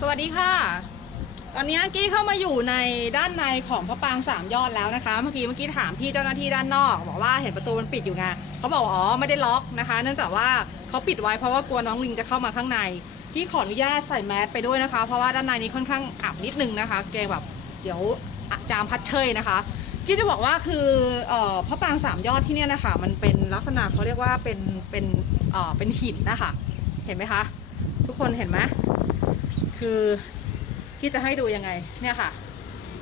สวัสดีค่ะ ตอนนี้กี้เข้ามาอยู่ในด้านในของพระปางสามยอดแล้วนะคะ เมื่อกี้เมื่อกี้ถามพี่เจ้าหน้าที่ด้านนอก บอกว่าเห็นประตูมันปิดอยู่ไงเขาบอกว่าอ๋อไม่ได้ล็อกนะคะ เนื่องจากว่าเขาปิดไว้เพราะว่ากลัวน้องลิงจะเข้ามาข้างในกี้ขออนุญาตใส่แมสไปด้วยนะคะ เพราะว่าด้านในนี้ค่อนข้างอับนิดนึงนะคะเกรงแบบเดี๋ยวจามพัดเชยนะคะกี้จะบอกว่าคือออพระปางสามยอดที่เนี่ยนะคะมันเป็นลักษณะเขาเรียกว่าเป็นเป็นเอ่อเป็นหินนะคะ เห็นไหมคะ ทุกคนเห็นไหม คือกี้จะให้ดูยังไงเนี่ยค่ะ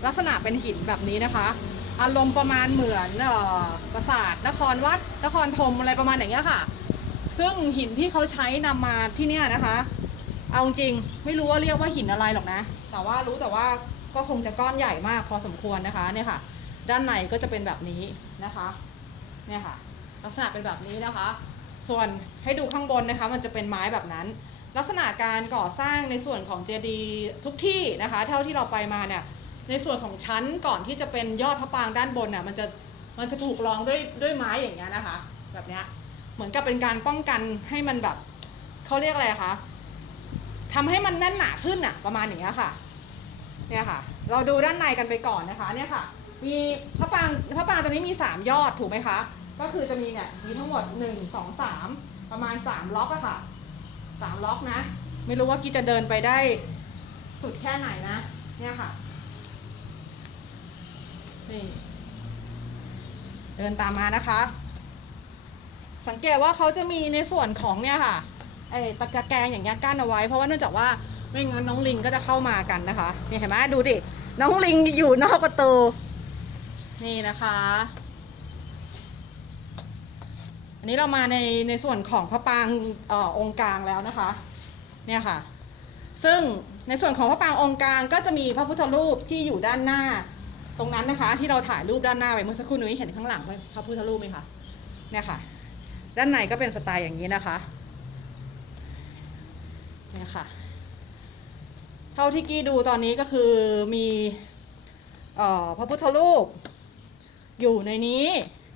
ลักษณะเป็นหินแบบนี้นะคะ อารมณ์ประมาณเหมือนเอ่อปราสาทนครวัดนครธมอะไรประมาณอย่างเงี้ยค่ะ ซึ่งหินที่เขาใช้นำมาที่เนี่ยนะคะ เอาจริงไม่รู้ว่าเรียกว่าหินอะไรหรอกนะ แต่ว่ารู้แต่ว่าก็คงจะก้อนใหญ่มากพอสมควรนะคะเนี่ยค่ะ ด้านในก็จะเป็นแบบนี้นะคะเนี่ยค่ะ ลักษณะเป็นแบบนี้นะคะ ส่วนให้ดูข้างบนนะคะ มันจะเป็นไม้แบบนั้น ลักษณะการก่อสร้างในส่วนของเจดีย์ทุกที่นะคะ เท่าที่เราไปมาเนี่ยในส่วนของชั้นก่อนที่จะเป็นยอดพระปรางด้านบนน่ะมันจะมันจะถูกรองด้วยด้วยไม้อย่างเงี้ยนะคะ แบบเนี้ยเหมือนกับเป็นการป้องกันให้มันแบบเขาเรียกอะไรคะทำให้มันแน่นหนาขึ้นอะประมาณอย่างเงี้ยค่ะ เนี่ยค่ะ เราดูด้านในกันไปก่อนนะคะ เนี่ยค่ะ มีพระปรางพระปรางตัวนี้มีสามยอดถูกไหมคะ ก็คือจะมีเนี่ยมีทั้งหมดหนึ่งสองสามประมาณสามล็อกอะค่ะ สามล็อกนะ ไม่รู้ว่ากีจะเดินไปได้สุดแค่ไหนนะ เนี่ยค่ะ นี่ เดินตามมานะคะ สังเกตว่าเขาจะมีในส่วนของเนี่ยค่ะ ไอ้ตะกะแกรงอย่างเงี้ยกั้นเอาไว้ เพราะว่าเนื่องจากว่าไม่งั้นน้องลิงก็จะเข้ามากันนะคะ นี่เห็นไหมดูดิ น้องลิงอยู่นอกประตู นี่นะคะ อันนี้เรามาในในส่วนของพระปางอองค์กลางแล้วนะคะ เนี่ยค่ะ ซึ่งในส่วนของพระปางองค์กลางก็จะมีพระพุทธรูปที่อยู่ด้านหน้า ตรงนั้นนะคะ ที่เราถ่ายรูปด้านหน้าไปเมื่อสักครู่นี้เห็นข้างหลังไหมพระพุทธรูปไหมคะเนี่ยค่ะ ด้านในก็เป็นสไตล์อย่างนี้นะคะเนี่ยค่ะ เท่าที่กี้ดูตอนนี้ก็คือมีออพระพุทธรูปอยู่ในนี้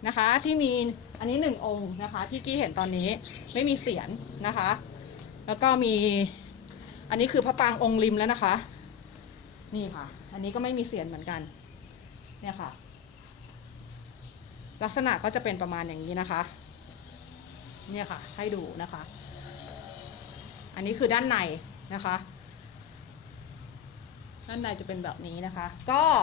นะคะ ที่มีอันนี้หนึ่งองค์นะคะ ที่กี้เห็นตอนนี้ไม่มีเสียนนะคะ แล้วก็มีอันนี้คือพระปางองค์ริมแล้วนะคะ นี่ค่ะ อันนี้ก็ไม่มีเสียนเหมือนกัน เนี่ยค่ะ ลักษณะก็จะเป็นประมาณอย่างนี้นะคะ เนี่ยค่ะ ให้ดูนะคะ อันนี้คือด้านในนะคะ ด้านในจะเป็นแบบนี้นะคะ ก็